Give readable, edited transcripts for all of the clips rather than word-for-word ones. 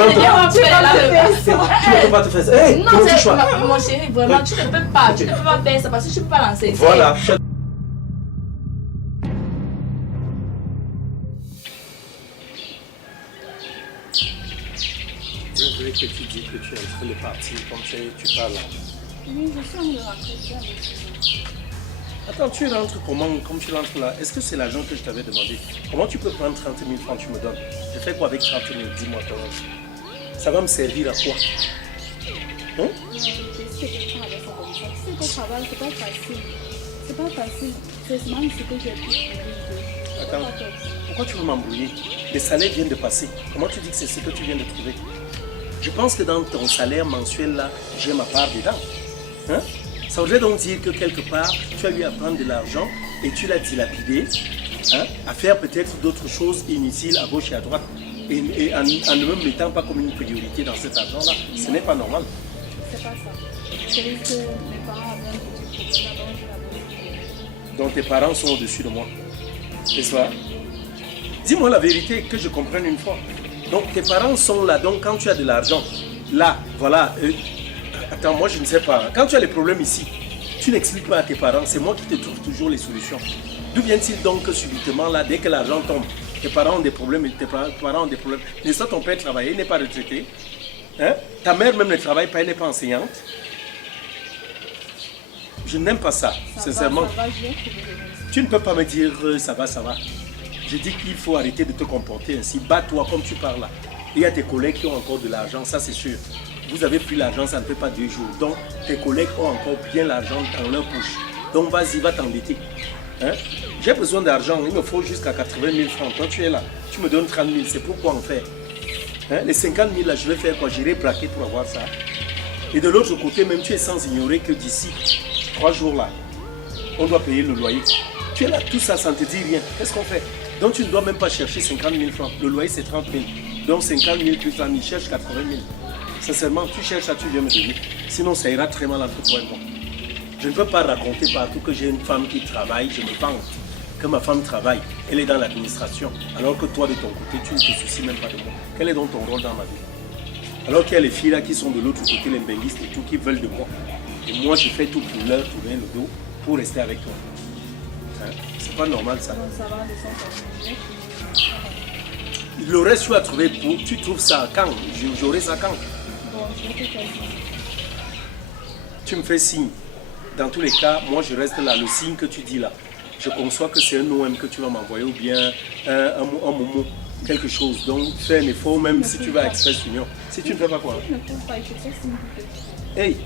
ne peux pas te faire ça. Hey, non, c'est mon chéri, vraiment, tu ne peux pas faire ça parce que tu ne peux pas lancer. Voilà. Je voudrais que tu dises que tu es en train de partir comme tu parles là. Oui, je suis en train de rentrer. Attends, tu rentres comment, comme tu rentres là? Est-ce que c'est l'argent que je t'avais demandé? Comment tu peux prendre 30 000 francs, tu me donnes? Je fais quoi avec 30 000? Dis-moi toi. Ça va me servir à quoi? Hein? C'est travail, c'est pas facile. C'est pas facile. C'est même ce que j'ai pu. Attends, pourquoi tu veux m'embrouiller? Les salaires viennent de passer. Comment tu dis que c'est ce que tu viens de trouver? Je pense que dans ton salaire mensuel là, j'ai ma part dedans. Hein? Ça voudrait donc dire que quelque part, tu as eu à prendre de l'argent et tu l'as dilapidé, hein, à faire peut-être d'autres choses inutiles à gauche et à droite. Et en ne me mettant pas comme une priorité dans cet argent-là, ce n'est pas normal. C'est pas ça. C'est juste que mes parents avaient un petit problème là-bas. Donc tes parents sont au-dessus de moi. C'est ça? Dis-moi la vérité, que je comprenne une fois. Donc tes parents sont là, donc quand tu as de l'argent, là, voilà. Attends, moi je ne sais pas. Quand tu as les problèmes ici, tu n'expliques pas à tes parents, c'est moi qui te trouve toujours les solutions. D'où vient-il donc que subitement là, dès que l'argent tombe, tes parents ont des problèmes et tes parents ont des problèmes? N'est-ce pas ton père travaille, il n'est pas retraité? Hein? Ta mère même ne travaille pas, elle n'est pas enseignante? Je n'aime pas ça, sincèrement. Tu ne peux pas me dire ça va, ça va. Je dis qu'il faut arrêter de te comporter ainsi. Bats-toi comme tu parles là. Il y a tes collègues qui ont encore de l'argent, ça c'est sûr. Vous avez pris l'argent, ça ne fait pas 2 jours. Donc, tes collègues ont encore bien l'argent dans leur poche. Donc, vas-y, va t'endetter. Hein? J'ai besoin d'argent, il me faut jusqu'à 80 000 francs. Toi, tu es là, tu me donnes 30 000, c'est pourquoi en faire. Hein? Les 50 000 là, je vais faire quoi? J'irai braquer pour avoir ça. Et de l'autre côté, même tu es sans ignorer que d'ici 3 jours là, on doit payer le loyer. Tu es là, tout ça, ça ne te dit rien. Qu'est-ce qu'on fait? Donc, tu ne dois même pas chercher 50 000 francs. Le loyer, c'est 30 000. Donc, 50 000 plus 30 000, cherche 80 000. Sincèrement, tu cherches ça, tu viens me donner. Sinon, ça ira très mal entre toi et moi. Je ne peux pas raconter partout que j'ai une femme qui travaille, je me vante. Que ma femme travaille, elle est dans l'administration. Alors que toi, de ton côté, tu ne te soucies même pas de moi. Quel est donc ton rôle dans ma vie? Alors qu'il y a les filles là qui sont de l'autre côté, les benguistes et tout, qui veulent de moi. Et moi, je fais tout pour leur tourner le dos pour rester avec toi. Hein? C'est pas normal ça. Le reste, tu as trouvé pour. Tu trouves ça quand? J'aurai ça quand? Tu me fais signe. Dans tous les cas, moi je reste là. Le signe que tu dis là, je conçois que c'est un OM que tu vas m'envoyer ou bien un moment, quelque chose. Donc fais un effort même si tu vas à Express Union. Si tu ne fais pas quoi? Hey,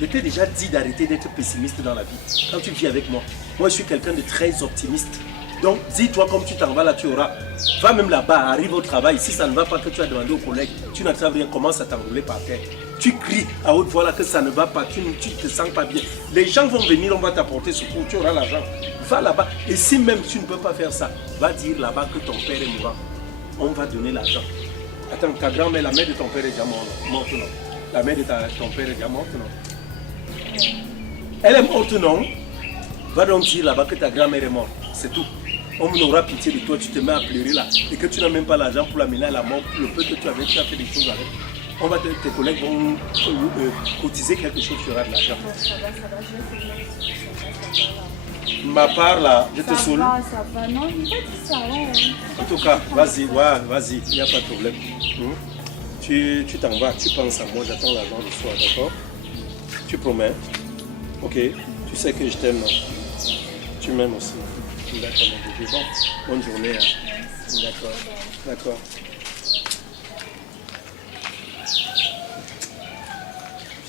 je t'ai déjà dit d'arrêter d'être pessimiste dans la vie. Quand tu vis avec moi, moi je suis quelqu'un de très optimiste. Donc dis-toi comme tu t'en vas là, tu auras. Va même là-bas, arrive au travail. Si ça ne va pas, que tu as demandé aux collègues, tu n'attrapes rien, commence à t'enrouler par terre. Tu cries à haute voix là que ça ne va pas, tu ne te sens pas bien. Les gens vont venir, on va t'apporter secours, tu auras l'argent. Va là-bas. Et si même tu ne peux pas faire ça, va dire là-bas que ton père est mourant. On va donner l'argent. Attends, ta grand-mère, la mère de ton père est déjà morte, non? La mère de ton père est déjà morte, non? Elle est morte, non? Va donc dire là-bas que ta grand-mère est morte. C'est tout. On aura pitié de toi, tu te mets à pleurer là. Et que tu n'as même pas l'argent pour l'amener à la mort. Le peu que tu avais, tu as fait des choses avec. On va tes collègues vont cotiser quelque chose, tu auras de l'argent. Ma part là, je te saoule. Ça va, non, il pas dit ça. En tout cas, vas-y, ouais, vas-y, il n'y a pas de problème. Tu t'en vas, tu penses à moi, j'attends l'argent du soir, d'accord? Tu promets? Ok, tu sais que je t'aime, non? Tu m'aimes aussi. D'accord, mon bébé. Bon, bonne journée. Hein. D'accord, d'accord.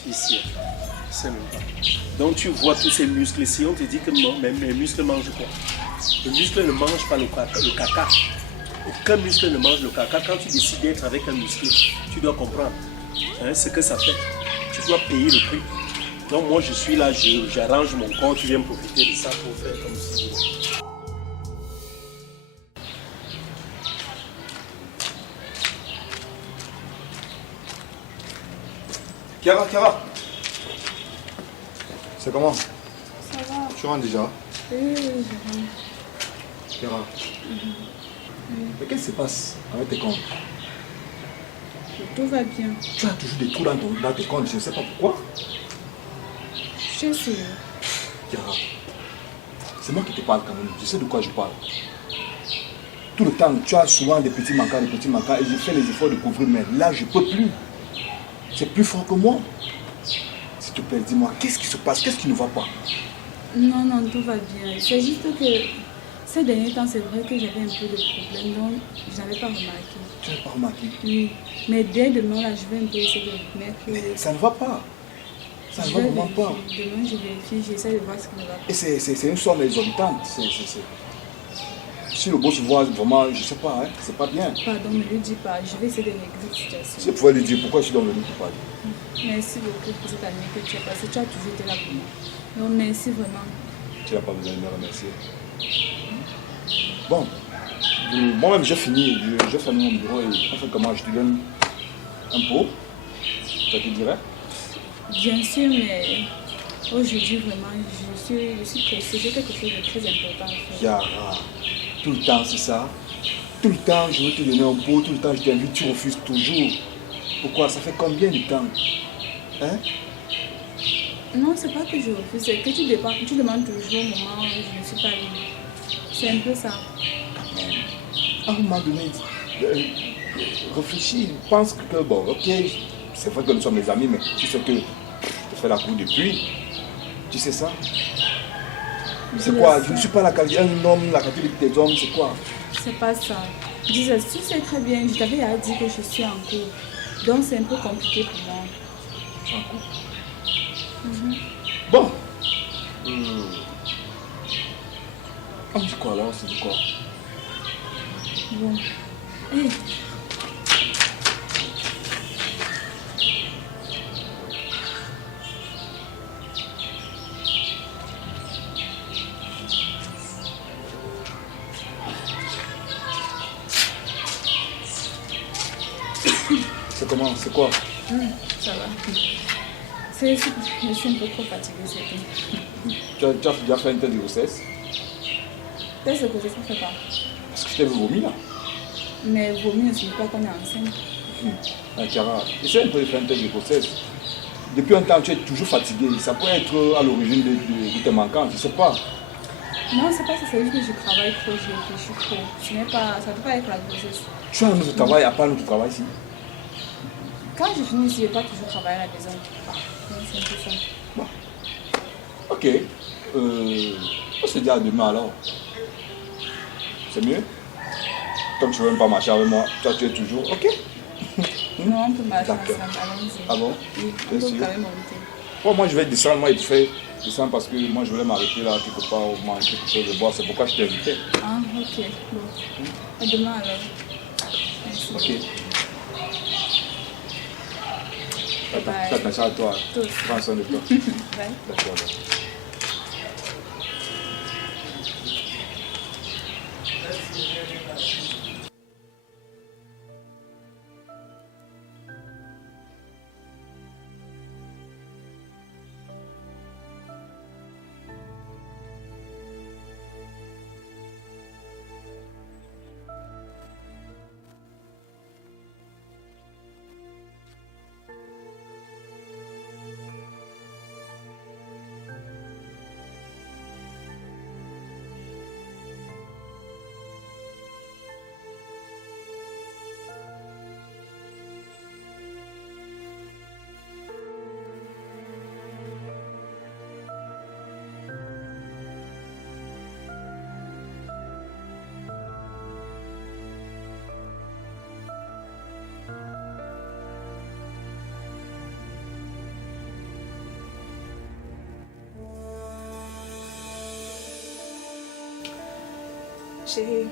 Ici, je sais même pas. Donc tu vois tous ces muscles ici, on te dit que mes muscles mangent quoi? Le muscle ne mange pas le caca. Aucun muscle ne mange le caca. Quand tu décides d'être avec un muscle, tu dois comprendre ce que ça fait. Tu dois payer le prix. Donc moi je suis là, j'arrange mon corps, tu viens profiter de ça pour faire comme si... Chiara, c'est comment? Ça va. Tu rentres déjà? Oui, je rentre. Chiara, mais qu'est-ce qui se passe avec tes comptes? Tout va bien. Tu as toujours des trous dans tes comptes, je ne sais pas pourquoi. Je sais. Chiara, c'est moi qui te parle quand même, je sais de quoi je parle. Tout le temps, tu as souvent des petits manquants, et je fais les efforts de couvrir, mais là, je ne peux plus. C'est plus fort que moi. S'il te plaît, dis-moi, qu'est-ce qui se passe? Qu'est-ce qui ne va pas? Non, non, tout va bien. C'est juste que ces derniers temps, c'est vrai que j'avais un peu de problème, donc je n'avais pas remarqué. Tu n'as pas remarqué? Oui. Mais dès demain, là, je vais un peu essayer de mettre. Mais ça ne va pas. Ça ne Je va vais vraiment pas. vérifier. Demain, je vérifie, j'essaie de voir ce qui ne va pas. Et c'est une somme exorbitante. Si le boss voit vraiment, je ne sais pas, hein, c'est pas bien. Pardon, ne lui dis pas. Je vais essayer de régler cette Si situation. tu pouvais lui dire pourquoi je suis dans le lit pour parler. Merci beaucoup pour cette année que tu as passée. Tu as toujours été là pour moi. Donc, merci vraiment. Tu n'as pas besoin de me remercier. Bon, moi-même j'ai fini, j'ai fermé mon bureau et en fait comment je te donne un pot, ça te dirait? Bien sûr, mais aujourd'hui, vraiment, je suis pressée. J'ai quelque chose de très important à faire. Chiara, tout le temps c'est ça. Tout le temps je veux te donner un pot, tout le temps je t'invite, tu refuses toujours. Pourquoi? Ça fait combien de temps? Hein? Non, c'est pas que je refuse, c'est que tu demandes toujours au moment où je ne suis pas libre. C'est un peu ça. À un moment donné, réfléchis, pense que bon, ok, c'est vrai que nous sommes des amis, mais tu sais que je fais la cour depuis. Tu sais ça? C'est quoi? Je ne suis pas un homme, la qualité des hommes, c'est quoi? C'est pas ça. Je disais, tu sais très bien, je t'avais déjà dit que je suis en cours. Donc c'est un peu compliqué pour moi. Tu es en cours? Bon. On dit quoi là? On se dit quoi? Bon. Hey. C'est comment? C'est quoi? Ça va. Je suis un peu trop fatiguée, c'est tout. Tu as déjà fait un test de grossesse? Test de grossesse, ça fait pas. Est-ce que je t'ai vu vomir là? Mais vomir ne signifie pas qu'on est enceinte. Chiara, essaie un peu de faire un test de grossesse. Depuis un temps, tu es toujours fatigué. Ça peut être à l'origine de tes manquants, je ne sais pas. Non, c'est pas ça, c'est juste que je travaille trop, je réfléchis trop. Ça ne peut pas être la grossesse. Tu as un autre travail à part notre travail ici? Quand je finis ici, je ne vais pas toujours travailler à la maison. Donc c'est un peu ça. Bon. Ok. On se dit à demain alors. C'est mieux? Comme tu ne veux même pas marcher avec moi, toi tu es toujours. Ok. Non, on peut marcher D'accord. ensemble, allons-y. Ah bon? Oui, on Bien peut sûr. quand même monter. Bon, moi je vais descendre, moi il te fait descendre parce que moi je voulais m'arrêter là quelque part ou manger quelque chose de boire, c'est pourquoi je t'ai invité. Ah, ok. Bon. À demain alors. Merci. Ok. Bye. Fais attention à toi. Tous. Prends soin de toi. Bye. D'accord. Chérie,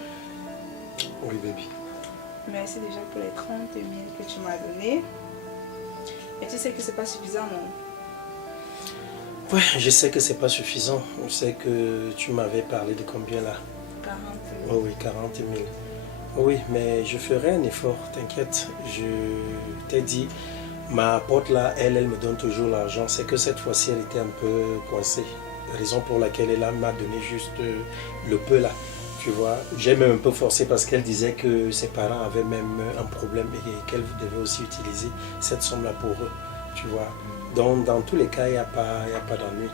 Oui, baby. merci déjà pour les 30 000 que tu m'as donné. Mais tu sais que c'est pas suffisant, non? Ouais, je sais que c'est pas suffisant. Je sais que tu m'avais parlé de combien là? 40 Oh 000. oui, 40 000. Oui, mais je ferai un effort, t'inquiète. Je t'ai dit, ma pote là, elle me donne toujours l'argent. C'est que cette fois-ci, elle était un peu coincée. Raison pour laquelle elle m'a donné juste le peu là. Tu vois, j'ai même un peu forcé parce qu'elle disait que ses parents avaient même un problème et qu'elle devait aussi utiliser cette somme-là pour eux. Tu vois. Donc, dans tous les cas, il n'y a pas d'ennui.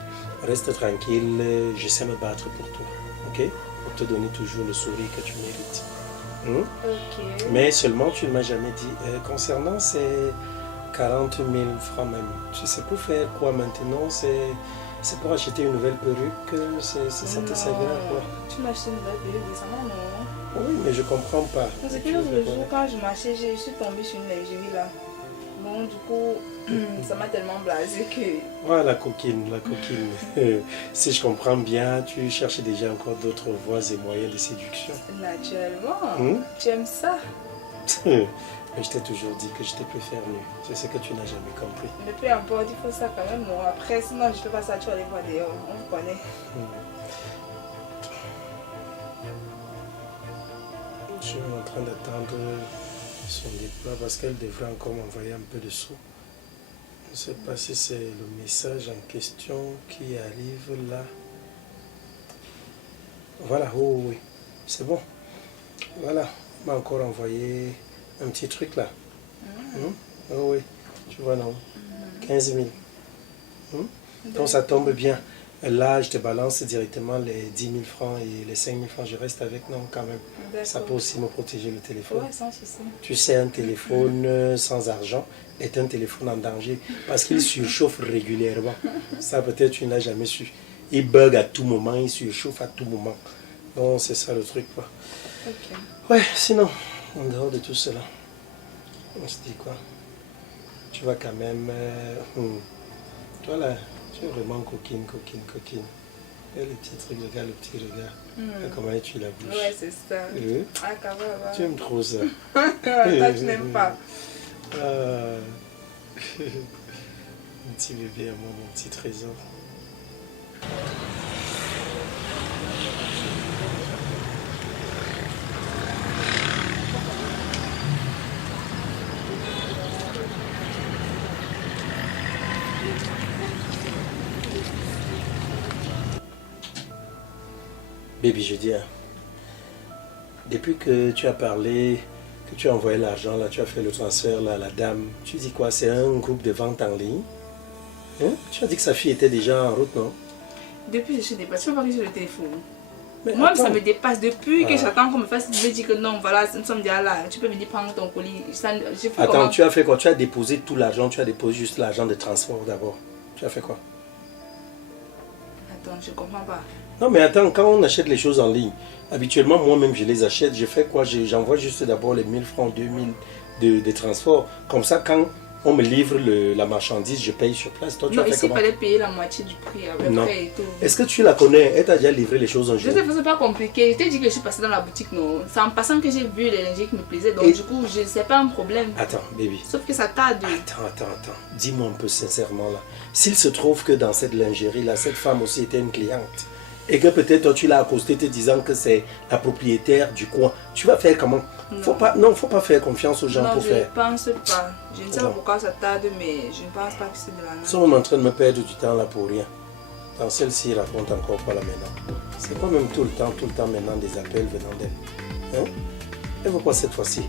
Reste tranquille, je sais me battre pour toi. Ok? Pour te donner toujours le sourire que tu mérites. Ok. Mais seulement, tu ne m'as jamais dit. Concernant ces 40 000 francs même, c'est pour faire quoi maintenant? C'est pour acheter une nouvelle perruque? Ça te servira à quoi? Tu m'as acheté une nouvelle perruque récemment, non? Oui, mais je comprends pas. C'est que l'autre jour, quand je marchais, je suis tombée sur une lingerie là. Bon, du coup, ça m'a tellement blasé que... Voilà, la coquine, la coquine. Si je comprends bien, tu cherches déjà encore d'autres voies et moyens de séduction. Naturellement. Tu aimes ça? Mais je t'ai toujours dit que je te préfère mieux. C'est ce que tu n'as jamais compris. Mais peu importe, il faut ça quand même. Bon, après, sinon, je ne fais pas ça, tu vas aller voir dehors. On vous connaît. Je suis en train d'attendre son départ parce qu'elle devrait encore m'envoyer un peu de sous. Je ne sais pas si c'est le message en question qui arrive là. Voilà, oh oui, c'est bon. Voilà, elle m'a encore envoyé un petit truc là. Oh oui, tu vois non, 15 000. Donc ça tombe bien. Là, je te balance directement les 10 000 francs et les 5 000 francs, je reste avec, non, quand même. Ça peut aussi me protéger le téléphone. Ouais, sans souci. Tu sais, un téléphone sans argent est un téléphone en danger parce qu'il surchauffe régulièrement. Ça, peut-être, tu n'as jamais su. Il bug à tout moment, il surchauffe à tout moment. Donc, c'est ça le truc, quoi. Ok. Ouais, sinon, en dehors de tout cela, on se dit quoi? Tu vas quand même... toi, là... Tu es vraiment coquine, coquine, coquine. Et le petit truc, regarde le petit regard. Comment tu la bouche. Ouais, c'est ça. Ah, quand même. Tu aimes trop ça. Toi, tu n'aimes pas. Mon petit bébé à moi, mon petit trésor. Baby, je dis, depuis que tu as parlé, que tu as envoyé l'argent, là, tu as fait le transfert là, à la dame, tu dis quoi? C'est un groupe de vente en ligne? Tu as dit que sa fille était déjà en route, non? Depuis, je suis dépassée. Tu peux pas que sur le téléphone. Mais Moi, attends. ça me dépasse. Depuis que j'attends qu'on me fasse, je me dis que non, voilà, nous sommes déjà là. Tu peux me dire, prends ton colis. Attends, tu as fait quoi? Tu as déposé tout l'argent, tu as déposé juste l'argent de transport d'abord. Tu as fait quoi? Attends, je comprends pas. Non, mais attends, quand on achète les choses en ligne, habituellement, moi-même, je les achète. Je fais quoi? J'envoie juste d'abord les 1000 francs, 2000 de transport. Comme ça, quand on me livre la marchandise, je paye sur place. Toi, tu Non, as fait ici, il comment? fallait payer la moitié du prix avec Non. frais et tout. Est-ce que tu la connais? Elle t'a déjà livré les choses un Je jour? sais pas, c'est pas compliqué. Je t'ai dit que je suis passée dans la boutique, non. C'est en passant que j'ai vu les lingeries qui me plaisaient. Donc, du coup, c'est pas un problème. Attends, baby. Sauf que ça tarde. Attends. Dis-moi un peu sincèrement là. S'il se trouve que dans cette lingerie-là, cette femme aussi était une cliente, et que peut-être toi tu l'as accostée te disant que c'est la propriétaire du coin, tu vas faire comment? Faut pas faire confiance aux gens Non, pour je faire. ne pense pas. Je ne sais pas pourquoi ça tarde, mais je ne pense pas que c'est de la Nous sommes en train de me perdre du temps là pour rien. Dans celle-ci, raconte encore pas là maintenant. C'est pas même tout le temps maintenant des appels venant d'elle. Hein? Elle veut quoi cette fois-ci?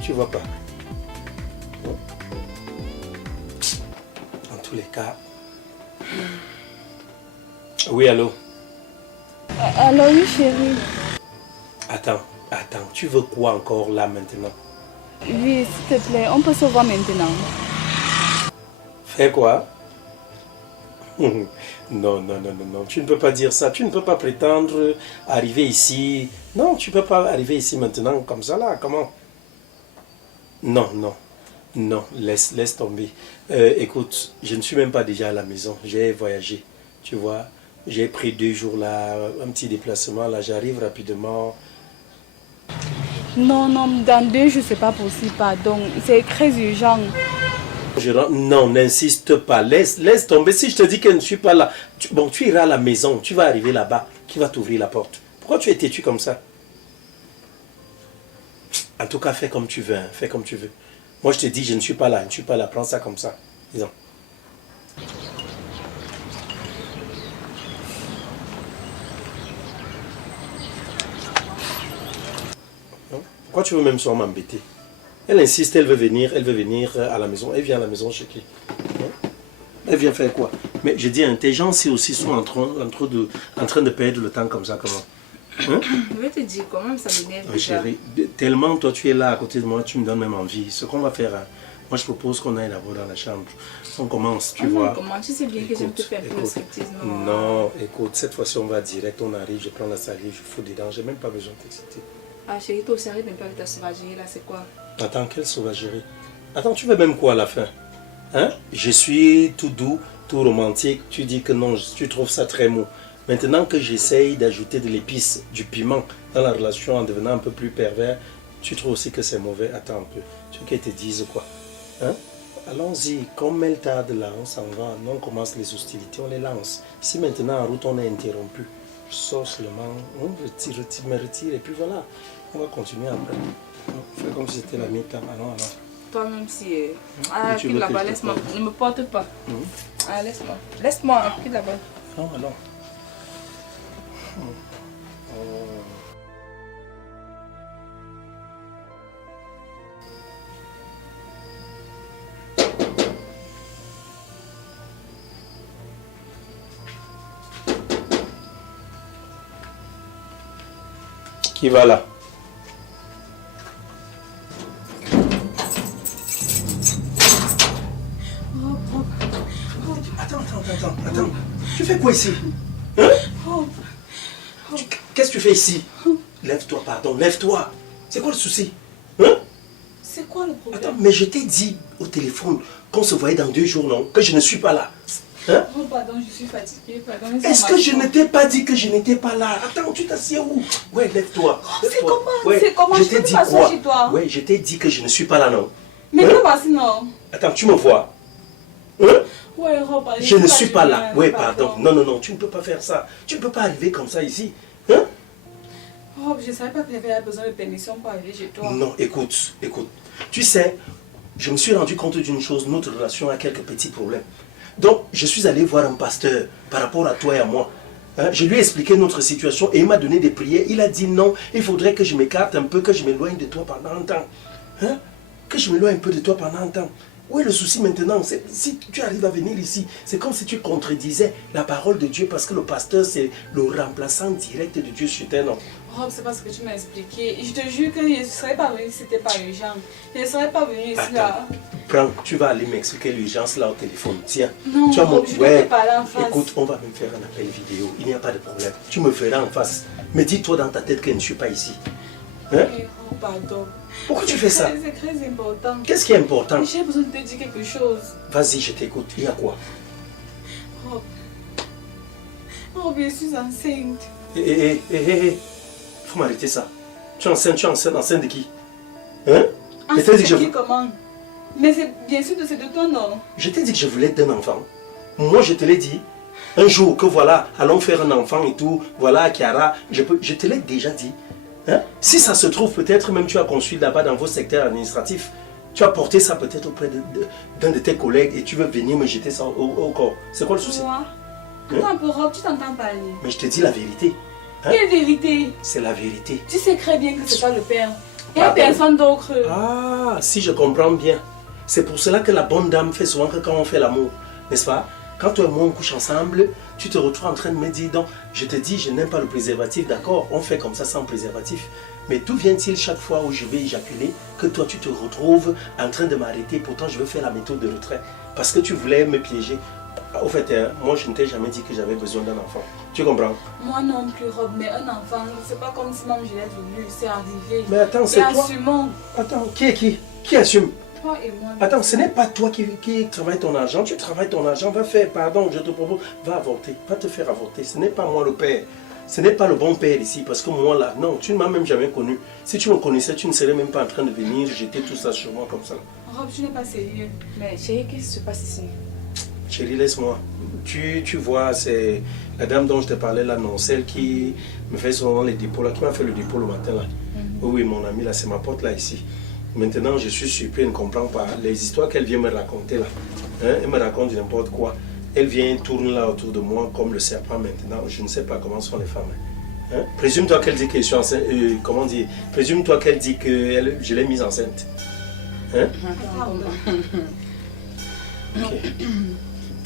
Tu vois pas? En tous les cas. Oui, allô? Alors oui, chérie. Attends, tu veux quoi encore là maintenant? Oui, s'il te plaît, on peut se voir maintenant. Faire quoi? Non, tu ne peux pas dire ça. Tu ne peux pas prétendre arriver ici. Non, tu ne peux pas arriver ici maintenant comme ça là. Comment? Non, laisse tomber. Écoute, je ne suis même pas déjà à la maison. J'ai voyagé, tu vois. J'ai pris 2 jours là, un petit déplacement là. J'arrive rapidement. Non, dans 2 jours, c'est pas possible, pardon. C'est très urgent. Non, n'insiste pas. Laisse tomber. Si je te dis que je ne suis pas là, tu iras à la maison. Tu vas arriver là-bas. Qui va t'ouvrir la porte? Pourquoi tu es têtu comme ça? En tout cas, fais comme tu veux. Fais comme tu veux. Moi, je te dis, je ne suis pas là. Prends ça comme ça. Disons. Pourquoi tu veux même souvent m'embêter? Elle insiste, elle veut venir à la maison. Elle vient à la maison chez qui? Hein? Elle vient faire quoi? Mais je dis, hein, tes gens aussi sont en train de perdre le temps comme ça, comment? Hein? Je vais te dire, quand même, ça m'énerve Oh, déjà. chérie, tellement toi tu es là à côté de moi, tu me donnes même envie. Ce qu'on va faire, hein, moi je propose qu'on aille d'abord dans la chambre. On commence, tu vois. Comment? Tu sais bien que j'aime te faire un peu le striptease, non? Non, écoute, cette fois-ci on va direct, on arrive, je prends la salive, je fous dedans, j'ai même pas besoin de t'exciter. Ah chérie, toi aussi arrête un peu avec ta sauvagerie là, c'est quoi? Attends, quelle sauvagerie? Attends, tu veux même quoi à la fin? Hein? Je suis tout doux, tout romantique, tu dis que non, tu trouves ça très mou. Maintenant que j'essaye d'ajouter de l'épice, du piment dans la relation en devenant un peu plus pervers, tu trouves aussi que c'est mauvais. Attends un peu, tu veux qu'elle te dise quoi? Hein? Allons-y, comme elle tarde là, on s'en va, nous on commence les hostilités, on les lance. Si maintenant en route on est interrompu, je sors seulement, on me retire et puis voilà, on va continuer après. Fais comme si c'était la mi-temps, allons. Toi-même si... Ah, Tu quitte veux là-bas, que je te laisse-moi, porte? ne me porte pas. Ah, laisse-moi. Laisse-moi, quitte là-bas. Non, allons. Qui va là? Attends. Tu fais quoi ici? Hein? Qu'est-ce que tu fais ici? Lève-toi, pardon, lève-toi. C'est quoi le souci? Hein? C'est quoi le problème? Attends, mais je t'ai dit au téléphone qu'on se voyait dans 2 jours, non? Que je ne suis pas là. Hein? Oh, pardon, je suis fatiguée. Pardon, Est-ce que je ne t'ai pas dit que je n'étais pas là? Attends, tu t'assieds où? Ouais, lève-toi. C'est comment? C'est comment? Je Je t'ai peux dit pas quoi? chez toi. Ouais, je t'ai dit que je ne suis pas là, non? Mais Hein? que voici, non? Attends, tu me vois? Hein? Ouais, Rob, allez, Je ne c'est suis pas là. Julien, Oui, pardon. Non, tu ne peux pas faire ça. Tu ne peux pas arriver comme ça ici. Hein? Rob, je ne savais pas que tu avais besoin de permission pour arriver chez toi. Non, écoute. Tu sais, je me suis rendu compte d'une chose, notre relation a quelques petits problèmes. Donc, je suis allé voir un pasteur par rapport à toi et à moi. Hein? Je lui ai expliqué notre situation et il m'a donné des prières. Il a dit non, il faudrait que je m'écarte un peu, que je m'éloigne de toi pendant un temps. Hein? Que je m'éloigne un peu de toi pendant un temps. Où est le souci maintenant? Si tu arrives à venir ici, c'est comme si tu contredisais la parole de Dieu parce que le pasteur, c'est le remplaçant direct de Dieu sur terre, non? Rob, c'est pas ce que tu m'as expliqué. Je te jure que je ne serais pas venue si c'était pas urgent. Je ne serais pas venue ici là. Prends, tu vas aller m'expliquer l'urgence là au téléphone. Tiens, Non, tu as Rob, je dois te parler en face. Écoute, on va même faire un appel vidéo. Il n'y a pas de problème. Tu me feras en face. Mais dis-toi dans ta tête que je ne suis pas ici. Hein? Oui, Rob, pardon. Pourquoi tu fais ça? C'est très important. Qu'est-ce qui est important? J'ai besoin de te dire quelque chose. Vas-y, je t'écoute. Il y a quoi? Rob. Rob, je suis enceinte. Faut m'arrêter ça. Tu es enceinte de qui? Hein? Je t'ai Enceinte dit que de qui, comment? Mais c'est bien sûr c'est de toi, non? Je t'ai dit que je voulais d'un enfant. Moi, je te l'ai dit. Un jour que voilà, allons faire un enfant et tout. Voilà, Chiara. Je te l'ai déjà dit. Hein? Si ça se trouve, peut-être même tu as conçu là-bas dans vos secteurs administratifs. Tu as porté ça peut-être auprès d'un de tes collègues et tu veux venir me jeter ça au corps. C'est quoi le souci? Moi? Attends un peu, Rob, tu t'entends parler. Mais je te dis la vérité. Hein? Quelle vérité? C'est la vérité. Tu sais très bien que c'est pas le père. Il n'y a Pardon? personne d'autre. Ah, si je comprends bien. C'est pour cela que la bonne dame fait souvent que quand on fait l'amour, n'est-ce pas? Quand toi et moi on couche ensemble, tu te retrouves en train de me dire, donc, je te dis, je n'aime pas le préservatif, d'accord, on fait comme ça sans préservatif. Mais d'où vient-il chaque fois où je vais éjaculer, que toi tu te retrouves en train de m'arrêter, pourtant je veux faire la méthode de retrait, parce que tu voulais me piéger. Au fait, moi je ne t'ai jamais dit que j'avais besoin d'un enfant. Tu comprends? Moi non plus, Rob, mais un enfant, c'est pas comme si même je l'ai voulu, c'est arrivé. Mais attends, c'est Et toi. assumons. Attends, qui est qui? Qui assume? Toi et moi. Attends, ce n'est pas toi qui travaille ton argent. Tu travailles ton argent, va faire, pardon, je te propose, va avorter, va te faire avorter. Ce n'est pas moi le père. Ce n'est pas le bon père ici, parce que moi là, non, tu ne m'as même jamais connu. Si tu me connaissais, tu ne serais même pas en train de venir jeter tout ça sur moi comme ça. Rob, tu n'es pas sérieux. Mais chérie, qu'est-ce qui se passe ici? Chérie, laisse-moi. Tu vois, c'est la dame dont je te parlais là, non, celle qui me fait souvent les dépôts là, qui m'a fait le dépôt le matin là. Oui, mon ami là, c'est ma pote là ici. Maintenant, je suis surpris, elle ne comprend pas les histoires qu'elle vient me raconter là. Hein? Elle me raconte n'importe quoi. Elle vient tourner là autour de moi comme le serpent maintenant. Je ne sais pas comment sont les femmes. Hein? Présume-toi qu'elle dit que je suis enceinte. Comment dire? Présume-toi qu'elle dit que je l'ai mise enceinte. Hein? Ok.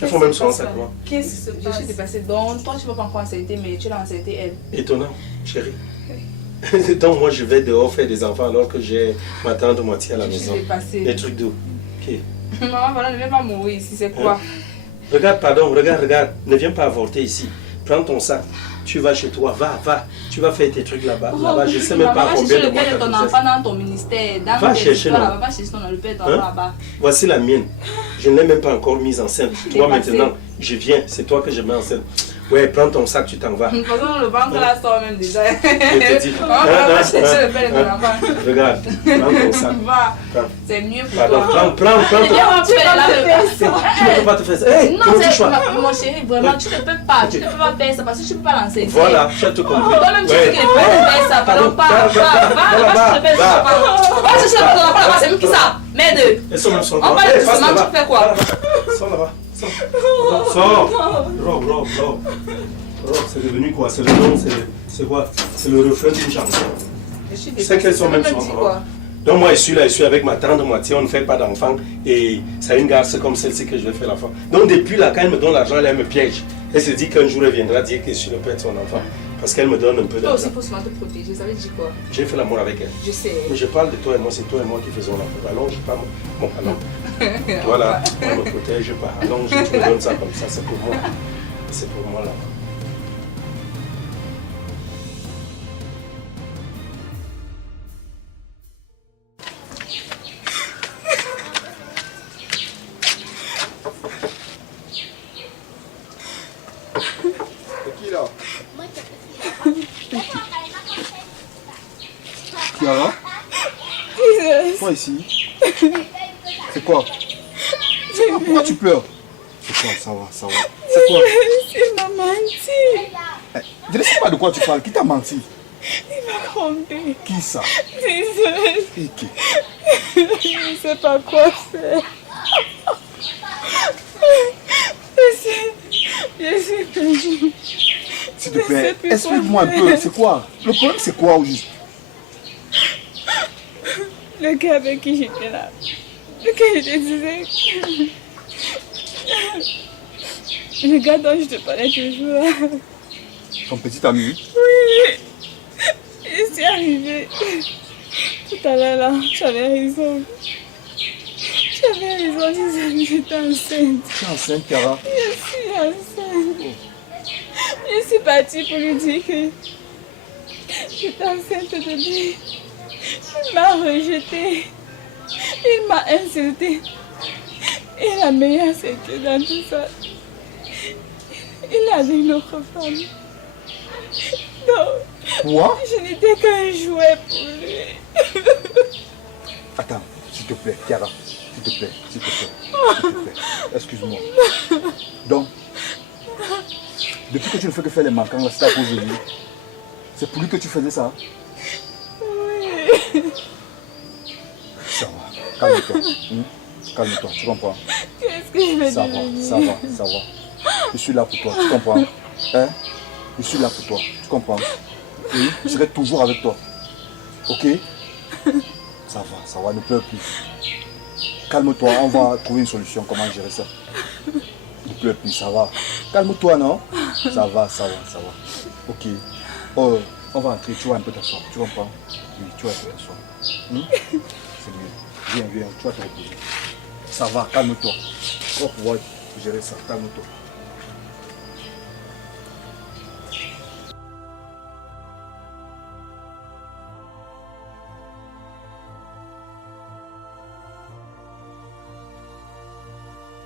Ils font même souvent ça quoi. Qu'est-ce qui se passe? Je suis dépassée. Donc, toi, tu ne peux pas encore enceinte, mais tu l'as enceinte elle. Étonnant, chérie. Donc, moi, je vais dehors faire des enfants alors que j'ai ma tante moitié à la maison. Je suis dépassée. Des trucs d'eau. Ok. Maman, voilà, ne viens pas mourir ici, c'est quoi? Hein? Regarde, pardon, regarde. Ne viens pas avorter ici. Prends ton sac. Tu vas chez toi, va. Tu vas faire tes trucs là-bas. Là-bas, je ne sais même pas combien de mois tu as ton enfant dans ton ministère. Va chercher, non. Va chercher ton le père de ton enfant là-bas. Voici la mienne. Je ne l'ai même pas encore mise enceinte. Toi maintenant, je viens. C'est toi que je mets enceinte. Ouais, prends ton sac, tu t'en vas. De toute façon, le ventre là sort même déjà. Je te dis. Va chercher le père de ton enfant. Regarde, prends ton sac. Va. C'est mieux pour Pardon, toi. prends. Tu ne peux pas te faire ça. Hey, non, comment tu choisis? mon chéri, vraiment, tu ne peux pas. Tu ne peux pas faire ça parce que tu ne peux pas lancer. Voilà, tu as tout compris. Toi-même, tu sais qu'il ne peut pas faire ça. Pardon, va chercher le père de ton enfant là-bas, c'est mieux qui ça. Merde. Ils sont même sur le On parle doucement, tu fais quoi? Sors là-bas. Sors. Rob, c'est devenu quoi? C'est le nom, c'est quoi? C'est le refrain d'une chanson. C'est qu'elles sont même sur le. Donc moi je suis là, je suis avec ma tendre moitié, on ne fait pas d'enfant et c'est une garce comme celle-ci que je vais faire l'enfant. Donc depuis là, quand elle me donne l'argent, elle me piège. Elle se dit qu'un jour elle viendra dire que je suis le père de son enfant. Parce qu'elle me donne un peu Toi aussi, d'argent. il faut souvent te protéger, ça veut dire quoi? J'ai fait l'amour avec elle. Je sais. Mais je parle de toi et moi, c'est toi et moi qui faisons l'amour. Allons, je parle. Bon, allons. Voilà, on me protège pas. Allons, tu me donnes ça comme ça, c'est pour moi. C'est pour moi là. C'est qui là? Kiara? Toi ici? C'est quoi? Pourquoi tu pleures? C'est quoi? Ça va. C'est quoi? Il m'a menti. Je ne sais pas de quoi tu parles. Qui t'a menti? Il m'a trompé. Qui ça? Désolée. Et qui? Je ne sais pas quoi faire. Je suis perdue. S'il te plaît, explique-moi un peu. C'est quoi? Le problème, c'est quoi au juste? Le gars avec qui j'étais là, lequel je te disais, le gars dont je te parlais toujours, Ton petit ami? oui, je suis arrivée tout à l'heure là, tu avais raison, j'étais enceinte, Tu es enceinte, Kiara? je suis enceinte, je suis partie pour lui dire que j'étais enceinte de lui. Il m'a rejetée, il m'a insultée. Et la meilleure, c'est que dans tout ça, il avait une autre femme. Donc, Quoi? je n'étais qu'un jouet pour lui. Attends, s'il te plaît, Kiara. S'il te plaît. Excuse-moi. Donc, depuis que tu ne fais que faire les manquants, c'est à cause de lui. C'est pour lui que tu faisais ça? Oui. Ça va, calme-toi. Calme-toi, tu comprends? Qu'est-ce que je vais Ça va. Je suis là pour toi, tu comprends? Hein? Je suis là pour toi, tu comprends? Oui, je serai toujours avec toi. Ok? Ça va, ne pleure plus. Calme-toi, on va trouver une solution, comment gérer ça. Ne pleure plus, ça va. Calme-toi, non? Ça va. Ok. Oh, on va entrer, tu vas un peu t'asseoir, tu comprends? Oui, tu vas un peu t'asseoir. C'est mieux. Viens, tu vas te reposer. Ça va, calme-toi. On va pouvoir gérer ça, calme-toi.